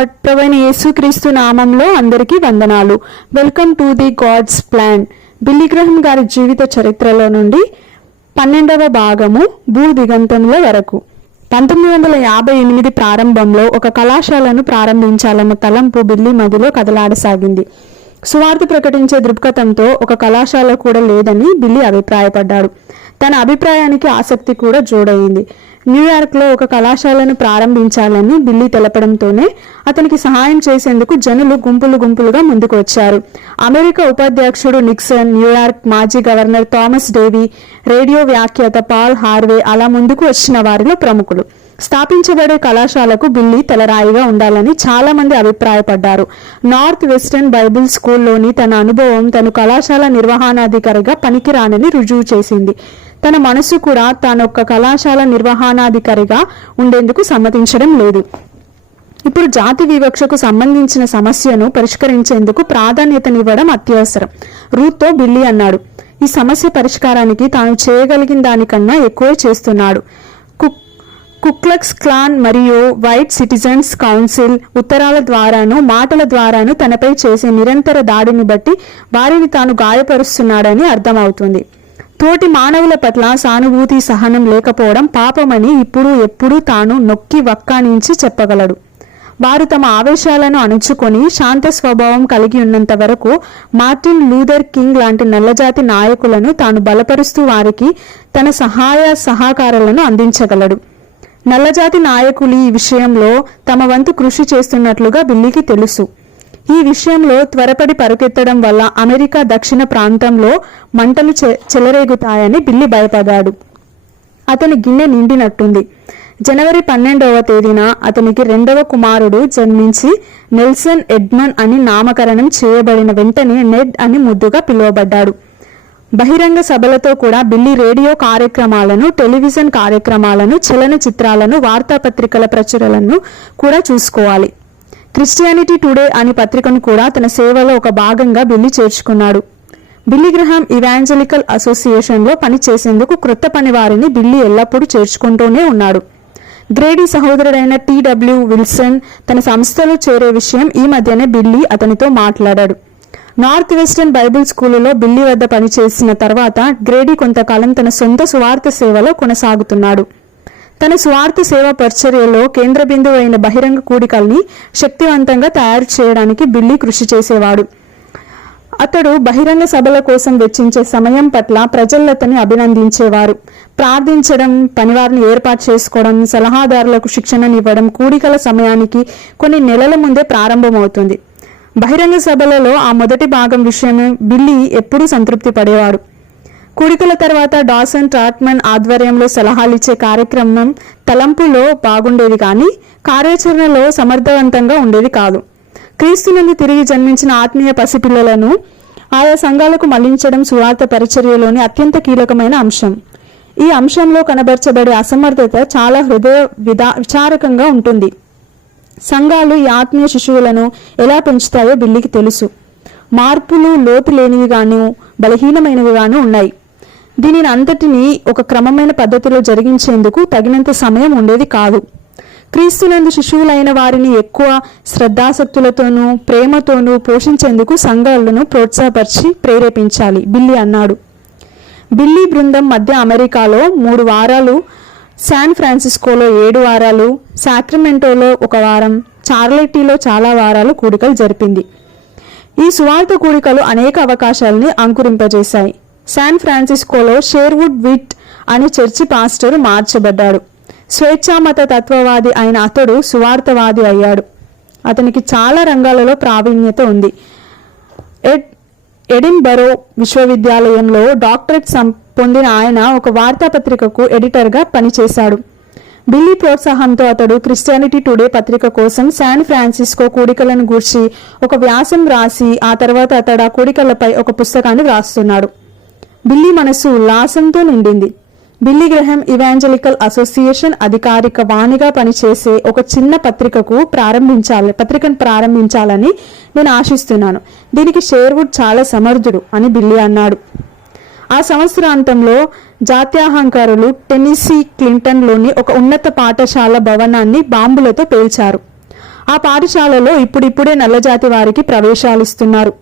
Lord. ప్రభువైన యేసుక్రీస్తు నామంలో అందరికీ వందనాలు. Welcome to the God's plan. Billy Graham గారి జీవిత చరిత్రలో నుండి 12వ భాగము, భూ దిగంతముల వరకు. 1958 ప్రారంభంలో ఒక కళాశాలను ప్రారంభించాలన్న తలంపు బిల్లీ మదిలో కదలాడసాగింది. సువార్త ప్రకటించే దృక్పథంతో ఒక కళాశాల కూడా లేదని బిల్లీ అభిప్రాయపడ్డాడు. తన అభిప్రాయానికి ఆసక్తి కూడా జోడైంది. న్యూయార్క్లో ఒక కళాశాలను ప్రారంభించాలని బిల్లీ తెలపడంతోనే అతనికి సహాయం చేసేందుకు జనులు గుంపులుగా ముందుకు వచ్చారు. అమెరికా ఉపాధ్యక్షుడు నిక్సన్, న్యూయార్క్ మాజీ గవర్నర్ థామస్ డేవీ, రేడియో వ్యాఖ్యాత పాల్ హార్వే అలా ముందుకు వచ్చిన వారిలో ప్రముఖులు. స్థాపించబడే కళాశాలకు బిల్లీ తలరాయిగా ఉండాలని చాలా మంది అభిప్రాయపడ్డారు. నార్త్ వెస్టర్న్ బైబిల్ స్కూల్లోని తన అనుభవం తను కళాశాల నిర్వహణాధికారిగా పనికిరానని రుజువు చేసింది. తన మనసు కూడా తానొక్క కళాశాల నిర్వహణాధికారిగా ఉండేందుకు సమ్మతించడం లేదు. ఇప్పుడు జాతి వివక్షకు సంబంధించిన సమస్యను పరిష్కరించేందుకు ప్రాధాన్యతనివ్వడం అత్యవసరం, రూత్తో బిల్లీ అన్నాడు. ఈ సమస్య పరిష్కారానికి తాను చేయగలిగిన దానికన్నా ఎక్కువే చేస్తున్నాడు. కుక్లక్స్ క్లాన్ మరియు వైట్ సిటిజన్స్ కౌన్సిల్ ఉత్తరాల ద్వారాను మాటల ద్వారాను తనపై చేసే నిరంతర దాడిని బట్టి వారిని తాను గాయపరుస్తున్నాడని అర్థమవుతుంది. తోటి మానవుల పట్ల సానుభూతి సహనం లేకపోవడం పాపమని ఎప్పుడూ తాను నొక్కి వక్కానించి చెప్పగలడు. వారు తమ ఆవేశాలను అణుచుకొని శాంత స్వభావం కలిగి ఉన్నంత వరకు మార్టిన్ లూథర్ కింగ్ లాంటి నల్లజాతి నాయకులను తాను బలపరుస్తూ వారికి తన సహాయ సహకారాలను అందించగలడు. నల్లజాతి నాయకులు ఈ విషయంలో తమ వంతు కృషి చేస్తున్నట్లుగా బిల్లీకి తెలుసు. ఈ విషయంలో త్వరపడి పరుకెత్తడం వల్ల అమెరికా దక్షిణ ప్రాంతంలో మంటలు చెలరేగుతాయని బిల్లీ భయపడ్డాడు. అతని గిన్నె నిండినట్టుంది. జనవరి 12వ తేదీన అతనికి 2వ కుమారుడు జన్మించి నెల్సన్ ఎడ్మన్ అని నామకరణం చేయబడిన వెంటనే నెడ్ అని ముద్దుగా పిలువబడ్డాడు. బహిరంగ సభలతో కూడా బిల్లీ రేడియో కార్యక్రమాలను, టెలివిజన్ కార్యక్రమాలను, చలనచిత్రాలను, వార్తాపత్రికల ప్రచురణలను కూడా చూసుకోవాలి. క్రిస్టియానిటీ టుడే అనే పత్రికను కూడా తన సేవలో ఒక భాగంగా బిల్లీ చేర్చుకున్నాడు. బిల్లీ గ్రహాం ఇవాంజలికల్ అసోసియేషన్లో పనిచేసేందుకు క్రొత్త పనివారిని బిల్లీ ఎల్లప్పుడూ చేర్చుకుంటూనే ఉన్నాడు. గ్రేడీ సహోదరుడైన టి.డబ్ల్యూ. విల్సన్ తన సంస్థలో చేరే విషయం ఈ మధ్యనే బిల్లీ అతనితో మాట్లాడాడు. నార్త్ వెస్టర్న్ బైబిల్ స్కూలులో బిల్లీ వద్ద పనిచేసిన తర్వాత గ్రేడీ కొంతకాలం తన సొంత సువార్త సేవలో కొనసాగుతున్నాడు. తన సువార్త సేవ పరిచర్యలో కేంద్ర బిందువు అయిన బహిరంగ కూడికల్ని శక్తివంతంగా తయారు చేయడానికి బిల్లీ కృషి చేసేవాడు. అతడు బహిరంగ సభల కోసం వెచ్చించే సమయం పట్ల ప్రజలతని అభినందించేవారు. ప్రార్థించడం, పనివారిని ఏర్పాటు చేసుకోవడం, సలహాదారులకు శిక్షణనివ్వడం కూడికల సమయానికి కొన్ని నెలల ముందే ప్రారంభమవుతుంది. బహిరంగ సభలలో ఆ మొదటి భాగం విషయమే బిల్లీ ఎప్పుడూ సంతృప్తి పడేవాడు. కూడికల తర్వాత డాసన్ ట్రాట్మన్ ఆధ్వర్యంలో సలహాలిచ్చే కార్యక్రమం తలంపులో బాగుండేది కానీ కార్యాచరణలో సమర్థవంతంగా ఉండేది కాదు. క్రీస్తు నుండి తిరిగి జన్మించిన ఆత్మీయ పసిపిల్లలను ఆయా సంఘాలకు మళ్లించడం సువార్త పరిచర్యలోని అత్యంత కీలకమైన అంశం. ఈ అంశంలో కనబరచబడే అసమర్థత చాలా విచారకంగా ఉంటుంది. సంఘాలు ఈ ఆత్మీయ శిశువులను ఎలా పెంచుతాయో బిల్లీకి తెలుసు. మార్పులు లోతు లేనివిగాను బలహీనమైనవిగాను ఉన్నాయి. దీనిని అంతటినీ ఒక క్రమమైన పద్ధతిలో జరిగించేందుకు తగినంత సమయం ఉండేది కాదు. క్రీస్తునందు శిశువులైన వారిని ఎక్కువ శ్రద్ధాసక్తులతోనూ ప్రేమతోనూ పోషించేందుకు సంఘాలను ప్రోత్సాహపరిచి ప్రేరేపించాలి, బిల్లీ అన్నాడు. బిల్లీ బృందం మధ్య అమెరికాలో 3 వారాలు, శాన్ ఫ్రాన్సిస్కోలో 7 వారాలు, సాక్రమెంటోలో 1 వారం, చార్లెటీలో చాలా వారాలు కూడికలు జరిపింది. ఈ సువార్త కూడికలు అనేక అవకాశాలని అంకురింపజేశాయి. శాన్ ఫ్రాన్సిస్కోలో షేర్వుడ్ విట్ అనే చర్చి పాస్టర్ మార్చబడ్డాడు. స్వేచ్ఛామత తత్వవాది అయిన అతడు సువార్తవాది అయ్యాడు. అతనికి చాలా రంగాలలో ప్రావీణ్యత ఉంది. ఎడిన్బరో విశ్వవిద్యాలయంలో డాక్టరేట్ పొందిన ఆయన ఒక వార్తాపత్రికకు ఎడిటర్గా పనిచేశాడు. బిల్లీ ప్రోత్సాహంతో అతడు క్రిస్టియానిటీ టుడే పత్రిక కోసం శాన్ ఫ్రాన్సిస్కో కూడికలను గూర్చి ఒక వ్యాసం రాసి ఆ తర్వాత అతడు ఆ కూడికలపై ఒక పుస్తకాన్ని వ్రాస్తున్నాడు. బిల్లీ మనసు ఉల్లాసంతో నిండింది. బిల్లీ గ్రహాం ఇవాంజలికల్ అసోసియేషన్ అధికారిక వాణిగా పనిచేసే ఒక చిన్న పత్రికను ప్రారంభించాలని నేను ఆశిస్తున్నాను. దీనికి షేర్వుడ్ చాలా సమర్థుడు అని బిల్లీ అన్నాడు. ఆ సంవత్సరాంతంలో జాత్యహంకారులు టెన్నెసీ క్లింటన్లోని ఒక ఉన్నత పాఠశాల భవనాన్ని బాంబులతో పేల్చారు. ఆ పాఠశాలలో ఇప్పుడిప్పుడే నల్లజాతి వారికి ప్రవేశాలు ఇస్తున్నారు.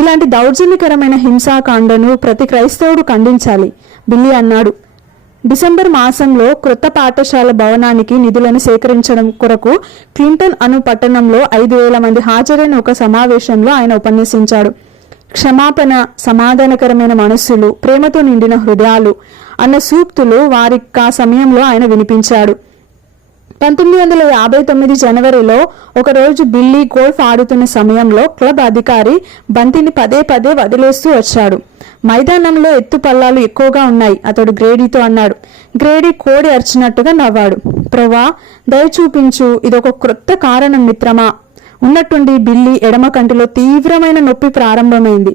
ఇలాంటి దౌర్జన్యకరమైన హింసాకాండను ప్రతి క్రైస్తవుడు ఖండించాలి, బిల్లీ అన్నాడు. డిసెంబర్ మాసంలో క్రొత్త పాఠశాల భవనానికి నిధులను సేకరించడం కొరకు క్లింటన్ అను పట్టణంలో 5,000 మంది హాజరైన ఒక సమావేశంలో ఆయన ఉపన్యసించాడు. క్షమాపణ, సమాధానకరమైన మనస్సులు, ప్రేమతో నిండిన హృదయాలు అన్న సూక్తులు వారికి ఆ సమయంలో ఆయన వినిపించాడు. 1959 జనవరిలో ఒకరోజు బిల్లీ గోల్ఫ్ ఆడుతున్న సమయంలో క్లబ్ అధికారి బంతిని పదే పదే వదిలేస్తూ వచ్చాడు. మైదానంలో ఎత్తుపల్లాలు ఎక్కువగా ఉన్నాయి, అతడు గ్రేడీతో అన్నాడు. గ్రేడీ కోడి అరిచినట్టుగా నవ్వాడు. ప్రవ్వా, దయ చూపించు, ఇదొక క్రొత్త కారణం మిత్రమా. ఉన్నట్టుండి బిల్లీ ఎడమ కంటిలో తీవ్రమైన నొప్పి ప్రారంభమైంది.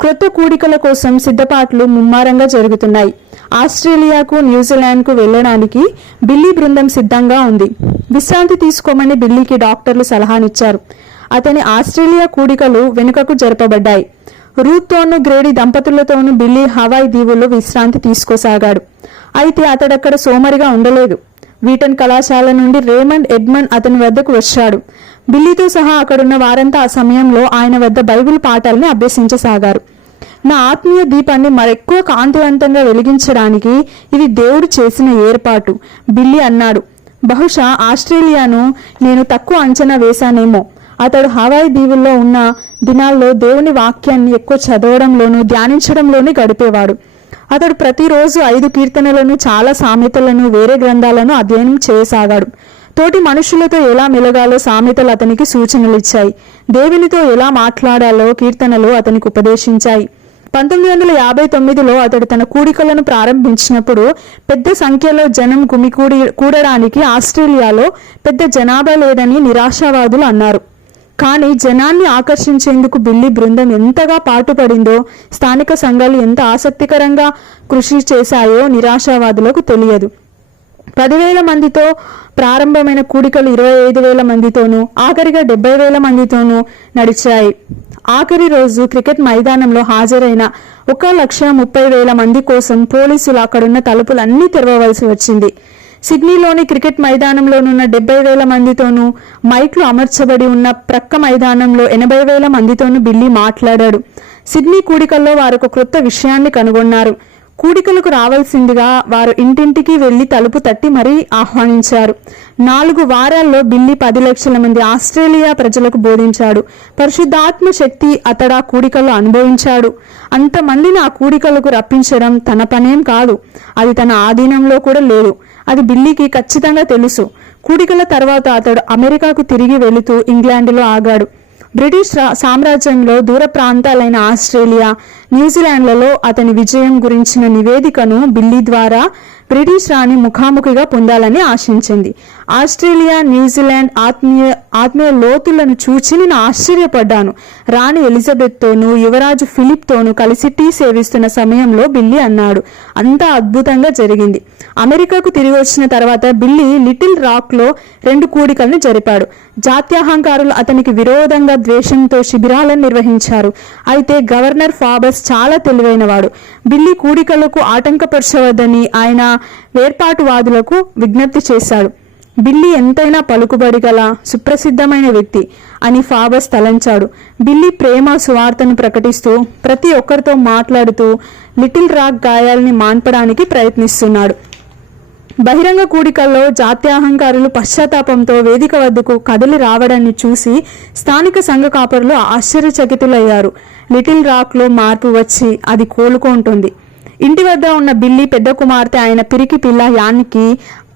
క్రొత్త కూడికల కోసం సిద్ధపాట్లు ముమ్మరంగా జరుగుతున్నాయి. ఆస్ట్రేలియాకు, న్యూజిలాండ్కు వెళ్లడానికి బిల్లీ బృందం సిద్ధంగా ఉంది. విశ్రాంతి తీసుకోమని బిల్లీకి డాక్టర్లు సలహానిచ్చారు. అతని ఆస్ట్రేలియా కూడికలు వెనుకకు జరపబడ్డాయి. రూత్తోనూ గ్రేడీ దంపతులతోనూ బిల్లీ హవాయి దీవుల్లో విశ్రాంతి తీసుకోసాగాడు. అయితే అతడక్కడ సోమరిగా ఉండలేదు. వీటన్ కళాశాల నుండి రేమండ్ ఎడ్మండ్ అతని వద్దకు వచ్చాడు. బిల్లీతో సహా అక్కడున్న వారంతా ఆ సమయంలో ఆయన వద్ద బైబిల్ పాఠాలని అభ్యసించసాగారు. నా ఆత్మీయ దీపాన్ని మరెక్కువ కాంతివంతంగా వెలిగించడానికి ఇది దేవుడు చేసిన ఏర్పాటు, బిల్లీ అన్నాడు. బహుశా ఆస్ట్రేలియాను నేను తక్కువ అంచనా వేశానేమో. అతడు హవాయి దీవుల్లో ఉన్న దినాల్లో దేవుని వాక్యాన్ని ఎక్కువ చదవడంలోనూ ధ్యానించడంలోనూ గడిపేవాడు. అతడు ప్రతిరోజు 5 కీర్తనలను, చాలా సామెతలను, వేరే గ్రంథాలను అధ్యయనం చేయసాగాడు. తోటి మనుషులతో ఎలా మెలగాలో సామెతలు అతనికి సూచనలిచ్చాయి. దేవునితో ఎలా మాట్లాడాలో కీర్తనలు అతనికి ఉపదేశించాయి. 1959లో అతడు తన కూడికలను ప్రారంభించినప్పుడు పెద్ద సంఖ్యలో జనం కూడడానికి ఆస్ట్రేలియాలో పెద్ద జనాభా లేదని నిరాశావాదులు అన్నారు. కానీ జనాన్ని ఆకర్షించేందుకు బిల్లీ బృందం ఎంతగా పాటుపడిందో, స్థానిక సంఘాలు ఎంత ఆసక్తికరంగా కృషి చేశాయో నిరాశావాదులకు తెలియదు. 10,000 మందితో ప్రారంభమైన కూడికలు 25,000 మందితోనూ, ఆఖరిగా 70,000 మందితోనూ నడిచాయి. ఆఖరి రోజు క్రికెట్ మైదానంలో హాజరైన 1,30,000 మంది కోసం పోలీసులు అక్కడున్న తలుపులన్నీ తెరవవలసి వచ్చింది. సిడ్నీలోని క్రికెట్ మైదానంలోనున్న 70,000 మందితోనూ, మైక్లు అమర్చబడి ఉన్న ప్రక్క మైదానంలో 80,000 మందితోనూ బిల్లీ మాట్లాడాడు. సిడ్నీ కూడికల్లో వారొక క్రొత్త విషయాన్ని కనుగొన్నారు. కూడికలకు రావాల్సిందిగా వారు ఇంటింటికి వెళ్లి తలుపు తట్టి మరీ ఆహ్వానించారు. 4 వారాల్లో బిల్లీ 10 లక్షల మంది ఆస్ట్రేలియా ప్రజలకు బోధించాడు. పరిశుద్ధాత్మ శక్తి అతడా కూడికల్లో అనుభవించాడు. అంతమందిని ఆ కూడికలకు రప్పించడం తన పనేం కాదు. అది తన ఆధీనంలో కూడా లేదు. అది బిల్లీకి ఖచ్చితంగా తెలుసు. కూడికల తర్వాత అతడు అమెరికాకు తిరిగి వెళుతూ ఇంగ్లాండ్లో ఆగాడు. బ్రిటిష్ సామ్రాజ్యంలో దూర ప్రాంతాలైన ఆస్ట్రేలియా, న్యూజిలాండ్లలో అతని విజయం గురించిన నివేదికను బిల్లీ ద్వారా బ్రిటిష్ రాణి ముఖాముఖిగా పొందాలని ఆశించింది. ఆస్ట్రేలియా, న్యూజిలాండ్ ఆత్మీయ లోతులను చూచి నేను ఆశ్చర్యపడ్డాను. రాణి ఎలిజబెత్తోనూ, యువరాజు ఫిలిప్తోనూ కలిసి టీ సేవిస్తున్న సమయంలో బిల్లీ అన్నాడు. అంతా అద్భుతంగా జరిగింది. అమెరికాకు తిరిగి వచ్చిన తర్వాత బిల్లీ లిటిల్ రాక్లో 2 కూడికలను జరిపాడు. జాత్యహంకారులు అతనికి విరోధంగా ద్వేషంతో శిబిరాలను నిర్వహించారు. అయితే గవర్నర్ ఫాబస్ చాలా తెలివైనవాడు. బిల్లీ కూడికలకు ఆటంకపరచవద్దని ఆయన వేర్పాటువాదులకు విజ్ఞప్తి చేశాడు. బిల్లీ ఎంతైనా పలుకుబడి గల సుప్రసిద్ధమైన వ్యక్తి అని ఫాబస్ తలంచాడు. బిల్లీ ప్రేమ సువార్తను ప్రకటిస్తూ, ప్రతి ఒక్కరితో మాట్లాడుతూ లిటిల్ రాక్ గాయాల్ని మాన్పడానికి ప్రయత్నిస్తున్నాడు. బహిరంగ కూడికల్లో జాత్యహంకారులు పశ్చాత్తాపంతో వేదిక వద్దకు కదిలి రావడాన్ని చూసి స్థానిక సంఘ కాపరులు ఆశ్చర్యచకితులయ్యారు. లిటిల్ రాక్లో మార్పు వచ్చి అది కోలుకుంటుంది. ఇంటి వద్ద ఉన్న బిల్లీ పెద్ద కుమార్తె ఆయన పిరికి పిల్ల యాన్కి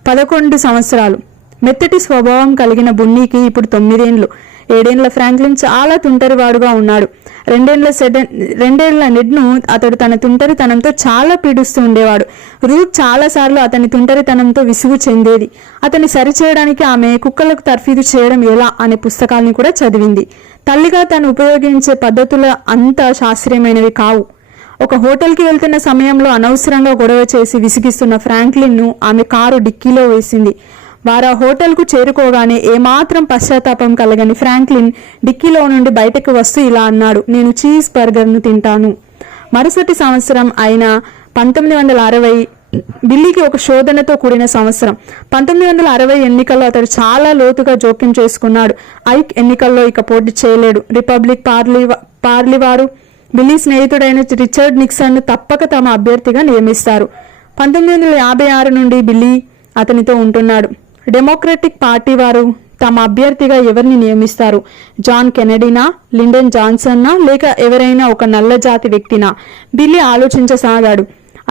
11 సంవత్సరాలు. మెత్తటి స్వభావం కలిగిన బున్నీకి ఇప్పుడు 9 ఏండ్లు. 7 ఏండ్ల ఫ్రాంక్లిన్ చాలా తుంటరివాడుగా ఉన్నాడు. 2 ఏళ్ల నెడ్ను అతడు తన తుంటరితనంతో చాలా పీడిస్తూ ఉండేవాడు. రూత్ చాలాసార్లు అతని తుంటరితనంతో విసుగు చెందేది. అతన్ని సరిచేయడానికి ఆమె కుక్కలకు తర్ఫీదు చేయడం ఎలా అనే పుస్తకాల్ని కూడా చదివింది. తల్లిగా తను ఉపయోగించే పద్ధతులు అంత శాస్త్రీయమైనవి కావు. ఒక హోటల్కి వెళ్తున్న సమయంలో అనవసరంగా గొడవ చేసి విసిగిస్తున్న ఫ్రాంక్లిన్ను ఆమె కారు డిక్కీలో వేసింది. వారు ఆ హోటల్కు చేరుకోగానే ఏమాత్రం పశ్చాత్తాపం కలగని ఫ్రాంక్లిన్ డిక్కీలో నుండి బయటకు వస్తూ ఇలా అన్నాడు, నేను చీజ్ బర్గర్ను తింటాను. మరుసటి సంవత్సరం అయిన 1960 బిల్లీకి ఒక శోధనతో కూడిన సంవత్సరం. 1960 ఎన్నికల్లో అతడు చాలా లోతుగా జోక్యం చేసుకున్నాడు. ఐక్ ఎన్నికల్లో ఇక పోటీ చేయలేడు. రిపబ్లిక్ పార్లీ వారు బిల్లీ స్నేహితుడైన రిచర్డ్ నిక్సన్ ను తప్పక తమ అభ్యర్థిగా నియమిస్తారు. 1956 నుండి బిల్లీ అతనితో ఉంటున్నాడు. డెమోక్రటిక్ పార్టీ వారు తమ అభ్యర్థిగా ఎవరిని నియమిస్తారు? జాన్ కెనడీనా, లిండన్ జాన్సన్నా, లేక ఎవరైనా ఒక నల్ల జాతి వ్యక్తినా? బిల్లీ ఆలోచించసాగాడు.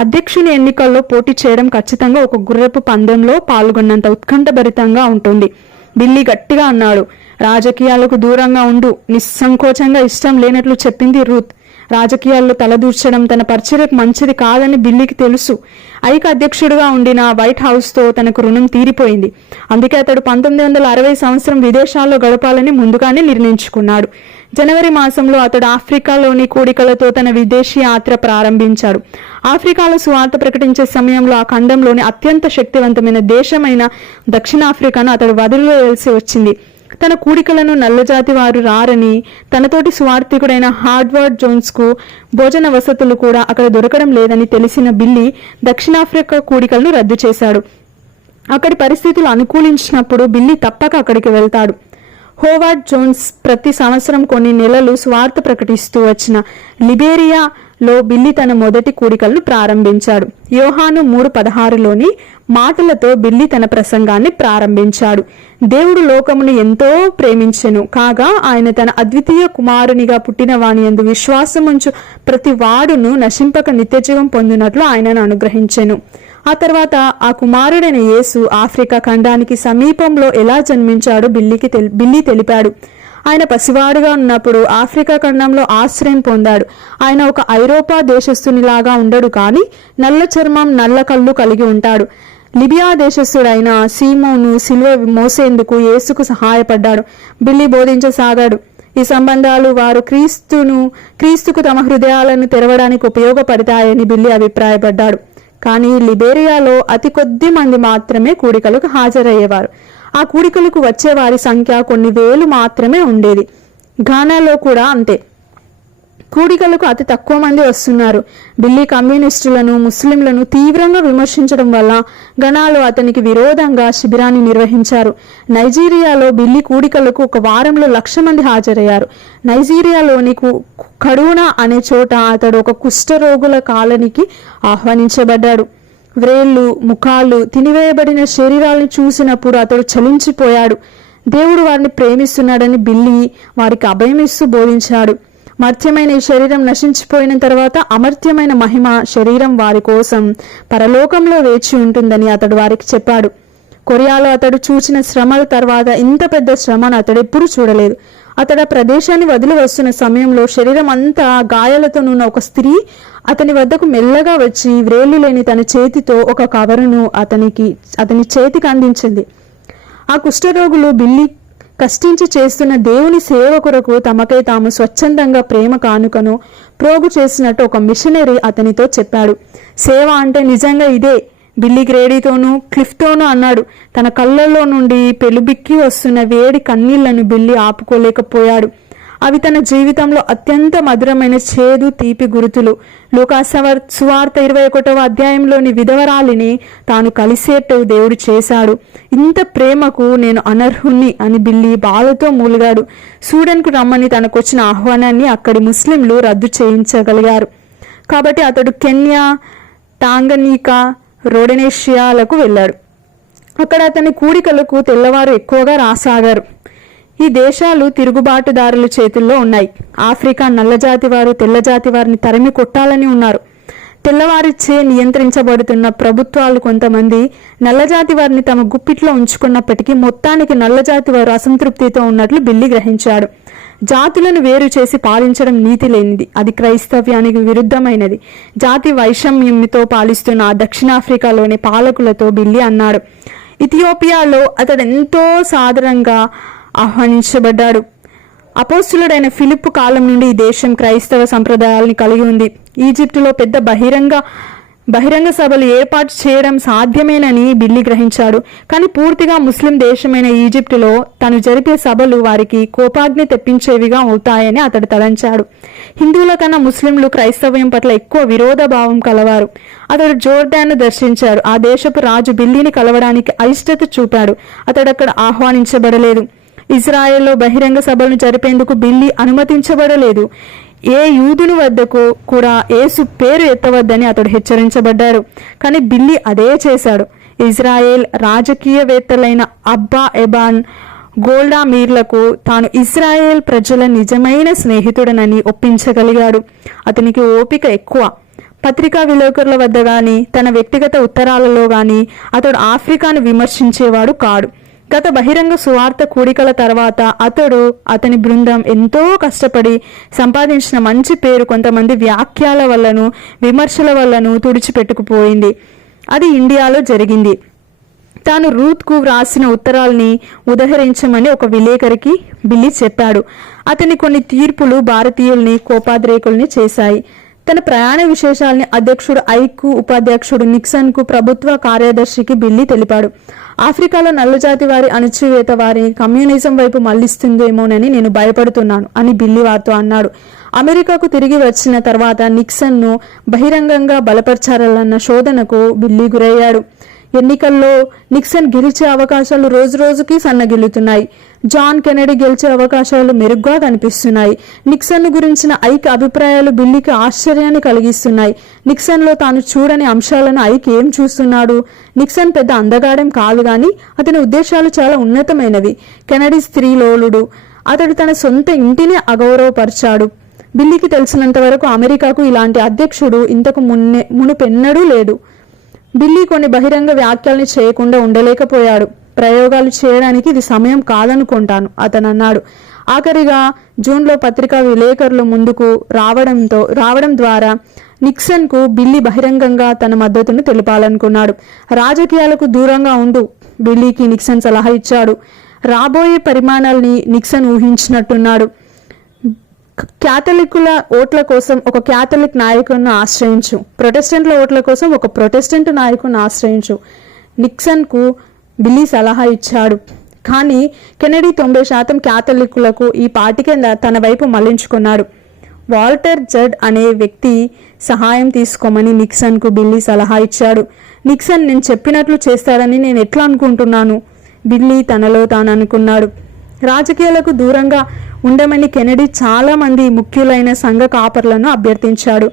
అధ్యక్షుని ఎన్నికల్లో పోటీ చేయడం ఖచ్చితంగా ఒక గుర్రపు పందెంలో పాల్గొన్నంత ఉత్కంఠభరితంగా ఉంటుంది. బిల్లీ గట్టిగా అన్నాడు. రాజకీయాలకు దూరంగా ఉండు, నిస్సంకోచంగా ఇష్టం లేనట్లు చెప్పింది రూత్. రాజకీయాల్లో తలదూర్చడం తన పరిచర్యకు మంచిది కాదని బిల్లీకి తెలుసు. ఐక్ అధ్యక్షుడిగా ఉండిన వైట్ హౌస్తో తనకు రుణం తీరిపోయింది. అందుకే అతడు 1960 సంవత్సరం విదేశాల్లో గడపాలని ముందుగానే నిర్ణయించుకున్నాడు. జనవరి మాసంలో అతడు ఆఫ్రికాలోని కూడికలతో తన విదేశీ యాత్ర ప్రారంభించాడు. ఆఫ్రికాలో సువార్త ప్రకటించే సమయంలో ఆ ఖండంలోని అత్యంత శక్తివంతమైన దేశమైన దక్షిణాఫ్రికాను అతడు వదిలివేయాల్సి వచ్చింది. తన కూడికలను నల్లజాతి వారు రారని, తనతోటి సువార్థికుడైన హార్వర్డ్ జోన్స్ కు భోజన వసతులు కూడా అక్కడ దొరకడం లేదని తెలిసిన బిల్లీ దక్షిణాఫ్రికా కూడికలను రద్దు చేశాడు. అక్కడి పరిస్థితులు అనుకూలించినప్పుడు బిల్లీ తప్పక అక్కడికి వెళ్తాడు. హోవార్డ్ జోన్స్ ప్రతి సంవత్సరం కొన్ని నెలలు స్వార్థ ప్రకటిస్తూ వచ్చిన లిబేరియాలో బిల్లీ తన మొదటి కూడికలను ప్రారంభించాడు. యోహాను 3:16లోని మాటలతో బిల్లీ తన ప్రసంగాన్ని ప్రారంభించాడు. దేవుడు లోకమును ఎంతో ప్రేమించెను, కాగా ఆయన తన అద్వితీయ కుమారునిగా పుట్టిన వాని యందు విశ్వాసముంచు ప్రతి వాడును నశింపక నిత్యజీవం పొందినట్లు ఆయనను అనుగ్రహించెను. ఆ తర్వాత ఆ కుమారుడైన యేసు ఆఫ్రికా ఖండానికి సమీపంలో ఎలా జన్మించాడో బిల్లీ తెలిపాడు. ఆయన పసివాడుగా ఉన్నప్పుడు ఆఫ్రికా ఖండంలో ఆశ్రయం పొందాడు. ఆయన ఒక ఐరోపా దేశస్థునిలాగా ఉండడు, కానీ నల్ల చర్మం, నల్ల కళ్ళు కలిగి ఉంటాడు. లిబియా దేశస్థుడైన సీమోను సిలువ మోసేందుకు యేసుకు సహాయపడ్డాడు. బిల్లీ బోధించసాగాడు. ఈ సంబంధాలు వారు క్రీస్తుకు తమ హృదయాలను తెరవడానికి ఉపయోగపడతాయని బిల్లీ అభిప్రాయపడ్డాడు. కానీ లిబేరియాలో అతి కొద్ది మంది మాత్రమే కూడికలకు హాజరయ్యేవారు. ఆ కూడికలకు వచ్చే వారి సంఖ్య కొన్ని వేలు మాత్రమే ఉండేది. ఘానాలో కూడా అంతే. కూడికలకు అతి తక్కువ మంది వస్తున్నారు. బిల్లీ కమ్యూనిస్టులను, ముస్లింలను తీవ్రంగా విమర్శించడం వల్ల ఘనాలో అతనికి విరోధంగా శిబిరాన్ని నిర్వహించారు. నైజీరియాలో బిల్లీ కూడికలకు ఒక వారంలో 1,00,000 మంది హాజరయ్యారు. నైజీరియాలోని కడూనా అనే చోట అతడు ఒక కుష్ఠరోగుల కాలనీకి ఆహ్వానించబడ్డాడు. వ్రేళ్లు, ముఖాలు, తినివేయబడిన శరీరాలను చూసినప్పుడు అతడు చలించిపోయాడు. దేవుడు వారిని ప్రేమిస్తున్నాడని బిల్లీ వారికి అభయమిస్తూ బోధించాడు. మర్త్యమైన ఈ శరీరం నశించిపోయిన తర్వాత అమర్త్యమైన మహిమ శరీరం వారి కోసం పరలోకంలో వేచి ఉంటుందని అతడు వారికి చెప్పాడు. కొరియాలో అతడు చూసిన శ్రమల తర్వాత ఇంత పెద్ద శ్రమను అతడెప్పుడు చూడలేదు. అతడు ఆ ప్రదేశాన్ని వదిలి వస్తున్న సమయంలో శరీరం అంతా గాయాలతో ఉన్న ఒక స్త్రీ అతని వద్దకు మెల్లగా వచ్చి వ్రేళ్లు లేని తన చేతితో ఒక కవరును అతని చేతికి అందించింది. ఆ కుష్ఠరోగులు బిల్లీ కష్టించి చేస్తున్న దేవుని సేవ కొరకు తమకై తాము స్వచ్ఛందంగా ప్రేమ కానుకను ప్రోగు చేసినట్టు ఒక మిషనరీ అతనితో చెప్పాడు. సేవ అంటే నిజంగా ఇదే, బిల్లీ గ్రేడీతోనూ క్లిఫ్తోనూ అన్నాడు. తన కళ్ళల్లో నుండి పెలుబిక్కి వస్తున్న వేడి కన్నీళ్లను బిల్లీ ఆపుకోలేకపోయాడు. అవి తన జీవితంలో అత్యంత మధురమైన చేదు తీపి గుర్తులు. లూకాసు సువార్త 21వ అధ్యాయంలోని విధవరాలిని తాను కలిసేట్టు దేవుడు చేశాడు. ఇంత ప్రేమకు నేను అనర్హుణ్ణి అని బిల్లీ బాధతో మూలిగాడు. సూడన్కు రమ్మని తనకొచ్చిన ఆహ్వానాన్ని అక్కడి ముస్లింలు రద్దు చేయించగలిగారు. కాబట్టి అతడు కెన్యా, టాంగనీకా, రోడనేషియాలకు వెళ్ళాడు. అక్కడ అతని కూడికలకు తెల్లవారు ఎక్కువగా రాసాగారు. ఈ దేశాలు తిరుగుబాటుదారుల చేతుల్లో ఉన్నాయి. ఆఫ్రికా నల్లజాతి వారు తెల్లజాతి వారిని తరిమి కొట్టాలని ఉన్నారు. తెల్లవారిచే నియంత్రించబడుతున్న ప్రభుత్వాలు కొంతమంది నల్లజాతి వారిని తమ గుప్పిట్లో ఉంచుకున్నప్పటికీ మొత్తానికి నల్లజాతి వారు అసంతృప్తితో ఉన్నట్లు బిల్లీ గ్రహించాడు. జాతులను వేరు చేసి పాలించడం నీతి లేనిది, అది క్రైస్తవ్యానికి విరుద్ధమైనది. జాతి వైషమ్యంతో పాలిస్తున్న దక్షిణాఫ్రికాలోని పాలకులతో బిల్లీ అన్నాడు. ఇథియోపియాలో అతడు ఎంతో సాదరంగా ఆహ్వానించబడ్డాడు. అపోస్తులుడైన ఫిలిప్పు కాలం నుండి ఈ దేశం క్రైస్తవ సంప్రదాయాలని కలిగి ఉంది. ఈజిప్టులో పెద్ద బహిరంగ బహిరంగ సభలు ఏర్పాటు చేయడం సాధ్యమేనని బిల్లీ గ్రహించాడు. కానీ పూర్తిగా ముస్లిం దేశమైన ఈజిప్టులో తను జరిపే సభలు వారికి కోపాగ్ని తెప్పించేవిగా అవుతాయని అతడు తలంచాడు. హిందువుల కన్నా ముస్లింలు క్రైస్తవ్యం పట్ల ఎక్కువ విరోధభావం కలవారు. అతడు జోర్డాన్ను దర్శించాడు. ఆ దేశపు రాజు బిల్లీని కలవడానికి అయిష్టత చూపాడు. అతడు అక్కడ ఆహ్వానించబడలేదు. ఇజ్రాయెల్లో బహిరంగ సభలను జరిపేందుకు బిల్లీ అనుమతించబడలేదు. ఏ యూదుని వద్దకు కూడా యేసు పేరు ఎత్తవద్దని అతడు హెచ్చరించబడ్డాడు. కానీ బిల్లీ అదే చేశాడు. ఇజ్రాయెల్ రాజకీయవేత్తలైన అబ్బా ఎబాన్, గోల్డా మీర్లకు తాను ఇజ్రాయెల్ ప్రజల నిజమైన స్నేహితుడనని ఒప్పించగలిగాడు. అతనికి ఓపిక ఎక్కువ. పత్రికా విలేకరుల వద్ద గాని తన వ్యక్తిగత ఉత్తరాలలో గాని అతడు ఆఫ్రికాను విమర్శించేవాడు కాడు. గత బహిరంగ సువార్త కూడికల తర్వాత అతని బృందం ఎంతో కష్టపడి సంపాదించిన మంచి పేరు కొంతమంది వ్యాఖ్యల వల్లను విమర్శల వల్లను తుడిచిపెట్టుకుపోయింది. అది ఇండియాలో జరిగింది. తాను రూత్కు వ్రాసిన ఉత్తరాల్ని ఉదహరించమని ఒక విలేకరికి బిల్లీ చెప్పాడు. అతని కొన్ని తీర్పులు భారతీయుల్ని కోపాద్రేకుల్ని చేశాయి. తన ప్రయాణ విశేషాల్ని అధ్యక్షుడు ఐక్, ఉపాధ్యక్షుడు నిక్సన్ కు, ప్రభుత్వ కార్యదర్శికి బిల్లీ తెలిపాడు. ఆఫ్రికాలో నల్లజాతి వారి అణచివేత వారిని కమ్యూనిజం వైపు మళ్లిస్తుందేమోనని నేను భయపడుతున్నాను అని బిల్లీ వారితో అన్నాడు. అమెరికాకు తిరిగి వచ్చిన తర్వాత నిక్సన్ ను బహిరంగంగా బలపరచాలన్న శోధనకు బిల్లీ గురయ్యాడు. ఎన్నికల్లో నిక్సన్ గెలిచే అవకాశాలు రోజురోజుకి సన్నగిల్లుతున్నాయి. జాన్ కెనడీ గెలిచే అవకాశాలు మెరుగ్గా కనిపిస్తున్నాయి. నిక్సన్ గురించిన ఐక్ అభిప్రాయాలు బిల్లీకి ఆశ్చర్యాన్ని కలిగిస్తున్నాయి. నిక్సన్ లో తాను చూడని అంశాలను ఐక్ ఏం చూస్తున్నాడు? నిక్సన్ పెద్ద అందగాడేం కాదు గాని అతని ఉద్దేశాలు చాలా ఉన్నతమైనవి. కెనడీ స్త్రీలోలుడు. అతడు తన సొంత ఇంటిని అగౌరవపరిచాడు. బిల్లీకి తెలిసినంత వరకు అమెరికాకు ఇలాంటి అధ్యక్షుడు ఇంతకు మునుపెన్నడూ లేడు. బిల్లీ కొన్ని బహిరంగ వ్యాఖ్యల్ని చేయకుండా ఉండలేకపోయాడు. ప్రయోగాలు చేయడానికి ఇది సమయం కాదనుకుంటాను అతను అన్నాడు. ఆఖరిగా జూన్లో పత్రికా విలేకరుల ముందుకు రావడం ద్వారా నిక్సన్ కు బిల్లీ బహిరంగంగా తన మద్దతును తెలపాలనుకున్నాడు. రాజకీయాలకు దూరంగా ఉండు బిల్లీకి నిక్సన్ సలహా ఇచ్చాడు. రాబోయే పరిమాణాల్ని నిక్సన్ ఊహించినట్టున్నాడు. క్యాథలిక్కుల ఓట్ల కోసం ఒక క్యాథలిక్ నాయకులను ఆశ్రయించు, ప్రొటెస్టెంట్ల ఓట్ల కోసం ఒక ప్రొటెస్టెంట్ నాయకులను ఆశ్రయించు నిక్సన్ కు బిల్లీ సలహా ఇచ్చాడు. కానీ కెనడీ 90% క్యాథలిక్కులకు ఈ పార్టీకే తన వైపు మళ్లించుకున్నాడు. వాల్టర్ జడ్ అనే వ్యక్తి సహాయం తీసుకోమని నిక్సన్ కు బిల్లీ సలహా ఇచ్చాడు. నిక్సన్ నేను చెప్పినట్లు చేస్తాడని నేను ఎట్లా అనుకుంటున్నాను? బిల్లీ తనలో తాను అనుకున్నాడు. రాజకీయాలకు దూరంగా ఉండమని కెనడీ చాలా మంది ముఖ్యులైన సంఘ కాపర్లను అభ్యర్థించాడు.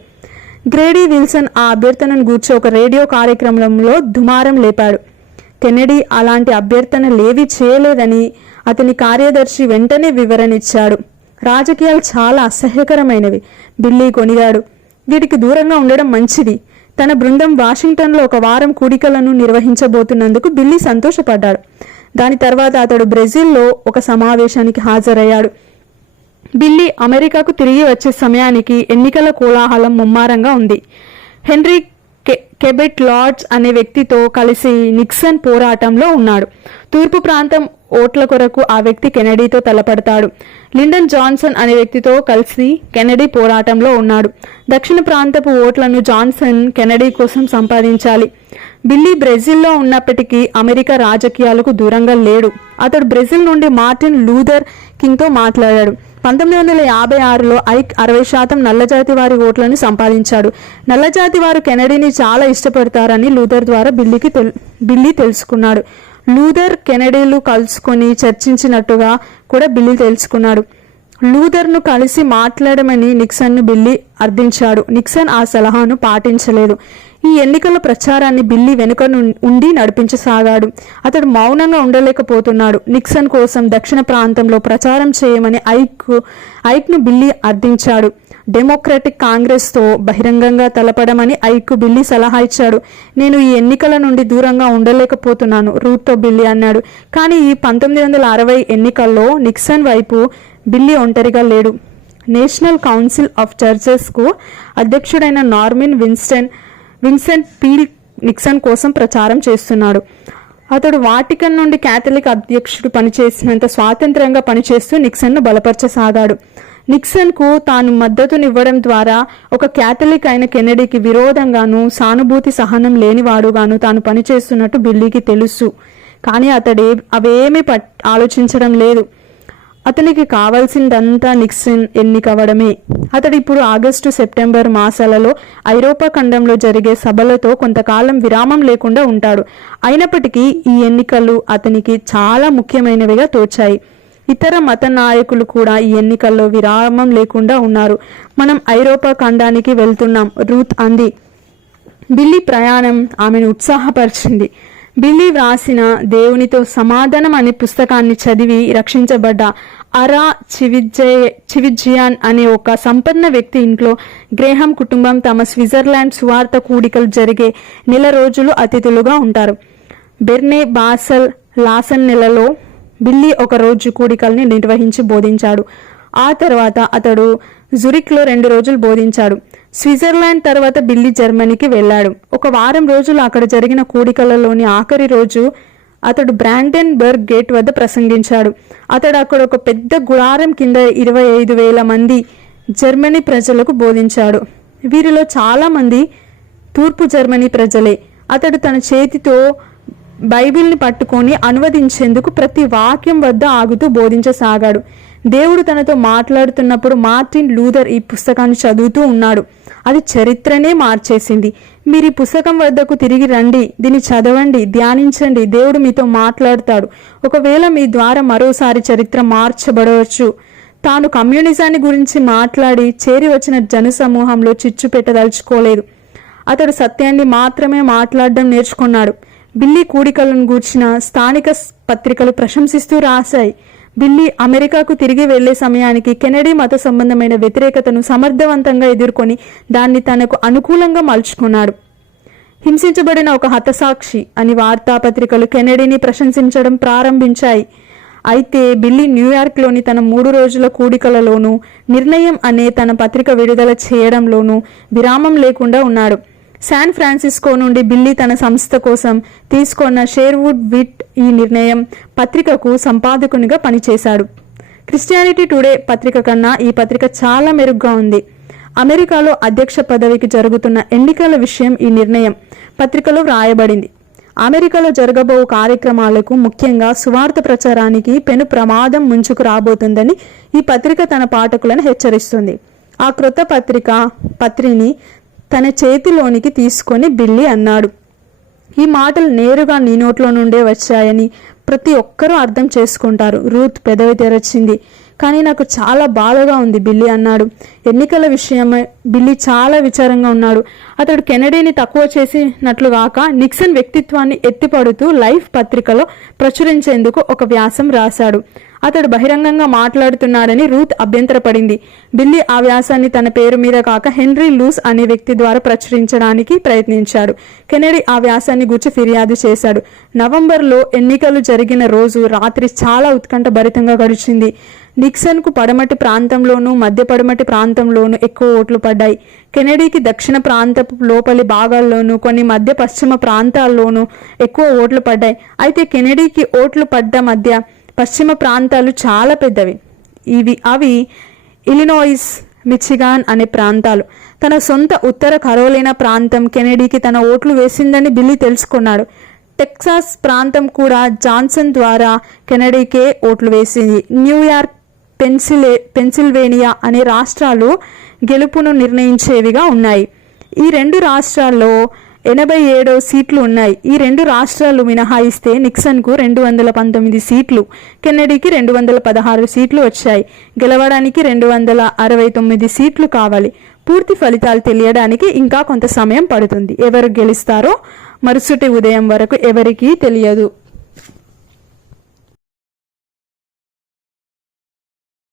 గ్రేడీ విల్సన్ ఆ అభ్యర్థనను గూర్చి ఒక రేడియో కార్యక్రమంలో దుమారం లేపాడు. కెనడీ అలాంటి అభ్యర్థనలేవీ చేయలేదని అతని కార్యదర్శి వెంటనే వివరణ ఇచ్చాడు. రాజకీయాలు చాలా అసహ్యకరమైనవి బిల్లీ కొనిగాడు. వీటికి దూరంగా ఉండడం మంచిది. తన బృందం వాషింగ్టన్లో ఒక వారం కూడికలను నిర్వహించబోతున్నందుకు బిల్లీ సంతోషపడ్డాడు. దాని తర్వాత అతడు బ్రెజిల్లో ఒక సమావేశానికి హాజరయ్యాడు. బిల్లీ అమెరికాకు తిరిగి వచ్చే సమయానికి ఎన్నికల కోలాహలం ముమ్మారంగా ఉంది. హెన్రీ కెబెట్ లార్డ్స్ అనే వ్యక్తితో కలిసి నిక్సన్ పోరాటంలో ఉన్నాడు. తూర్పు ప్రాంతం ఓట్ల కొరకు ఆ వ్యక్తి కెనడీతో తలపడతాడు. లిండన్ జాన్సన్ అనే వ్యక్తితో కలిసి కెనడీ పోరాటంలో ఉన్నాడు. దక్షిణ ప్రాంతపు ఓట్లను జాన్సన్ కెనడీ కోసం సంపాదించాలి. బిల్లీ బ్రెజిల్లో ఉన్నప్పటికీ అమెరికా రాజకీయాలకు దూరంగా లేడు. అతడు బ్రెజిల్ నుండి మార్టిన్ లూథర్ కింగ్తో మాట్లాడాడు. 1956లో ఐక్ 60% నల్లజాతి వారి ఓట్లను సంపాదించాడు. నల్లజాతి వారు కెనడీని చాలా ఇష్టపడతారని లూథర్ ద్వారా బిల్లీ తెలుసుకున్నాడు. లూథర్ కెనడీలు కలుసుకొని చర్చించినట్టుగా కూడా బిల్లీ తెలుసుకున్నాడు. లూథర్ను కలిసి మాట్లాడమని నిక్సన్ను బిల్లీ అర్థించాడు. నిక్సన్ ఆ సలహాను పాటించలేదు. ఈ ఎన్నికల ప్రచారాన్ని బిల్లీ వెనుక ఉండి నడిపించసాగాడు. అతడు మౌనంగా ఉండలేకపోతున్నాడు. నిక్సన్ కోసం దక్షిణ ప్రాంతంలో ప్రచారం చేయమని ఐక్ను బిల్లీ అర్థించాడు. డెమోక్రటిక్ కాంగ్రెస్తో బహిరంగంగా తలపడమని ఐక్కు బిల్లీ సలహా ఇచ్చాడు. నేను ఈ ఎన్నికల నుండి దూరంగా ఉండలేకపోతున్నాను రూత్తో బిల్లీ అన్నాడు. కానీ ఈ 1960 ఎన్నికల్లో నిక్సన్ వైపు బిల్లీ ఒంటరిగా లేడు. నేషనల్ కౌన్సిల్ ఆఫ్ చర్చెస్ కు అధ్యక్షుడైన నార్మన్ విన్సెంట్ పీల్ నిక్సన్ కోసం ప్రచారం చేస్తున్నాడు. అతడు వాటికన్ నుండి క్యాథలిక్ అధ్యక్షుడు పనిచేసినంత స్వాతంత్రంగా పనిచేస్తూ నిక్సన్ను బలపరచసాగాడు. నిక్సన్కు తాను మద్దతునివ్వడం ద్వారా ఒక క్యాథలిక్ అయిన కెనడీకి విరోధంగాను సానుభూతి సహనం లేనివాడుగాను తాను పనిచేస్తున్నట్టు బిల్లీకి తెలుసు. కానీ అవేమీ ఆలోచించడం లేదు. అతనికి కావాల్సిందంతా నిక్సన్ ఎన్నికవడమే. అతడు ఇప్పుడు ఆగస్టు సెప్టెంబర్ మాసాలలో ఐరోపా ఖండంలో జరిగే సభలతో కొంతకాలం విరామం లేకుండా ఉంటాడు. అయినప్పటికీ ఈ ఎన్నికలు అతనికి చాలా ముఖ్యమైనవిగా తోచాయి. ఇతర మత నాయకులు కూడా ఈ ఎన్నికల్లో విరామం లేకుండా ఉన్నారు. మనం ఐరోపా ఖండానికి వెళ్తున్నాం, రూత్ అంది. బిల్లీ ప్రయాణం ఆమెను ఉత్సాహపరిచింది. బిల్లీ వ్రాసిన దేవునితో సమాధానం అనే పుస్తకాన్ని చదివి రక్షించబడ్డ అరా చివిజియాన్ అనే ఒక సంపన్న వ్యక్తి ఇంట్లో గ్రేహం కుటుంబం తమ స్విట్జర్లాండ్ సువార్త కూడికలు జరిగే నెల రోజులు అతిథులుగా ఉంటారు. బెర్నే బాసల్ లాసన్ నెలలో బిల్లీ ఒక రోజు కూడికల్ని నిర్వహించి బోధించాడు. ఆ తర్వాత అతడు జురిక్లో 2 రోజులు బోధించాడు. స్విట్జర్లాండ్ తర్వాత బిల్లీ జర్మనీకి వెళ్ళాడు. ఒక వారం రోజులు అక్కడ జరిగిన కూడికలలోని ఆఖరి రోజు అతడు బ్రాండెన్బర్గ్ గేట్ వద్ద ప్రసంగించాడు. అతడు అక్కడ ఒక పెద్ద గుడారం కింద 25,000 మంది జర్మనీ ప్రజలకు బోధించాడు. వీరిలో చాలా మంది తూర్పు జర్మనీ ప్రజలే. అతడు తన చేతితో బైబిల్ని పట్టుకొని అనువదించేందుకు ప్రతి వాక్యం వద్ద ఆగుతూ బోధించసాగాడు. దేవుడు తనతో మాట్లాడుతున్నప్పుడు మార్టిన్ లూథర్ ఈ పుస్తకాన్ని చదువుతూ ఉన్నాడు. అది చరిత్రనే మార్చేసింది. మీరు ఈ పుస్తకం వద్దకు తిరిగి రండి, దీన్ని చదవండి, ధ్యానించండి. దేవుడు మీతో మాట్లాడతాడు. ఒకవేళ మీ ద్వారా మరోసారి చరిత్ర మార్చబడవచ్చు. తాను కమ్యూనిజాన్ని గురించి మాట్లాడి చేరి వచ్చిన జనసమూహంలో చిచ్చు పెట్టదలుచుకోలేదు. అతడు సత్యాన్ని మాత్రమే మాట్లాడడం నేర్చుకున్నాడు. బిల్లీ కూడికలను గూర్చిన స్థానిక పత్రికలు ప్రశంసిస్తూ రాశాయి. బిల్లీ అమెరికాకు తిరిగి వెళ్లే సమయానికి కెనడీ మత సంబంధమైన వ్యతిరేకతను సమర్థవంతంగా ఎదుర్కొని దాన్ని తనకు అనుకూలంగా మలుచుకున్నాడు. హింసించబడిన ఒక హతసాక్షి అని వార్తాపత్రికలు కెనడీని ప్రశంసించడం ప్రారంభించాయి. అయితే బిల్లీ న్యూయార్క్లోని తన 3 రోజుల కూడికలలోనూ నిర్ణయం అనే తన పత్రిక విడుదల చేయడంలోనూ విరామం లేకుండా ఉన్నాడు. శాన్ ఫ్రాన్సిస్కో నుండి బిల్లీ తన సంస్థ కోసం తీసుకున్న షేర్వుడ్ విట్ ఈ నిర్ణయం పత్రికకు సంపాదకునిగా పనిచేశాడు. క్రిస్టియానిటీ టుడే పత్రిక కన్నా ఈ పత్రిక చాలా మెరుగ్గా ఉంది. అమెరికాలో అధ్యక్ష పదవికి జరుగుతున్న ఎన్నికల విషయం ఈ నిర్ణయం పత్రికలో వ్రాయబడింది. అమెరికాలో జరగబో కార్యక్రమాలకు ముఖ్యంగా సువార్త ప్రచారానికి పెను ప్రమాదం ముంచుకు రాబోతుందని ఈ పత్రిక తన పాఠకులను హెచ్చరిస్తుంది. ఆ క్రొత్త పత్రిని తన చేతిలోనికి తీసుకొని బిల్లీ అన్నాడు, ఈ మాటలు నేరుగా నీ నోట్లో నుండే వచ్చాయని ప్రతి ఒక్కరూ అర్థం చేసుకుంటారు. రూత్ పెదవి తెరచింది. కానీ నాకు చాలా బాధగా ఉంది, బిల్లీ అన్నాడు. ఎన్నికల విషయమై బిల్లీ చాలా విచారంగా ఉన్నాడు. అతడు కెనడీని తక్కువ చేసినట్లుగాక నిక్సన్ వ్యక్తిత్వాన్ని ఎత్తిపడుతూ లైఫ్ పత్రికలో ప్రచురించేందుకు ఒక వ్యాసం రాశాడు. అతడు బహిరంగంగా మాట్లాడుతున్నాడని రూత్ అభ్యంతరపడింది. బిల్లీ ఆ వ్యాసాన్ని తన పేరు మీద కాక హెన్రీ లూస్ అనే వ్యక్తి ద్వారా ప్రచురించడానికి ప్రయత్నించాడు. కెనడీ ఆ వ్యాసాన్ని గురించి ఫిర్యాదు చేశాడు. నవంబర్లో ఎన్నికలు జరిగిన రోజు రాత్రి చాలా ఉత్కంఠ భరితంగా గడిచింది. నిక్సన్కు పడమటి ప్రాంతంలోనూ మధ్య పడమటి ప్రాంతంలోనూ ఎక్కువ ఓట్లు పడ్డాయి. కెనడీకి దక్షిణ ప్రాంతపు లోపలి భాగాల్లోనూ కొన్ని మధ్య పశ్చిమ ప్రాంతాల్లోనూ ఎక్కువ ఓట్లు పడ్డాయి. అయితే కెనడీకి ఓట్లు పడ్డ మధ్య పశ్చిమ ప్రాంతాలు చాలా పెద్దవి. అవి ఇలినాయిస్, మిచిగాన్ అనే ప్రాంతాలు. తన సొంత ఉత్తర కరోలినా ప్రాంతం కెనడీకి తన ఓట్లు వేసిందని బిల్లీ తెలుసుకున్నాడు. టెక్సాస్ ప్రాంతం కూడా జాన్సన్ ద్వారా కెనడీకే ఓట్లు వేసింది. న్యూయార్క్, పెన్సిల్వేనియా అనే రాష్ట్రాలు గెలుపును నిర్ణయించేవిగా ఉన్నాయి. ఈ 2 రాష్ట్రాల్లో 87 సీట్లు ఉన్నాయి. ఈ 2 రాష్ట్రాలు మినహాయిస్తే నిక్సన్కు 219 సీట్లు, కెన్నడీకి 216 సీట్లు వచ్చాయి. గెలవడానికి 269 సీట్లు కావాలి. పూర్తి ఫలితాలు తెలియడానికి ఇంకా కొంత సమయం పడుతుంది. ఎవరు గెలుస్తారో మరుసటి ఉదయం వరకు ఎవరికీ తెలియదు.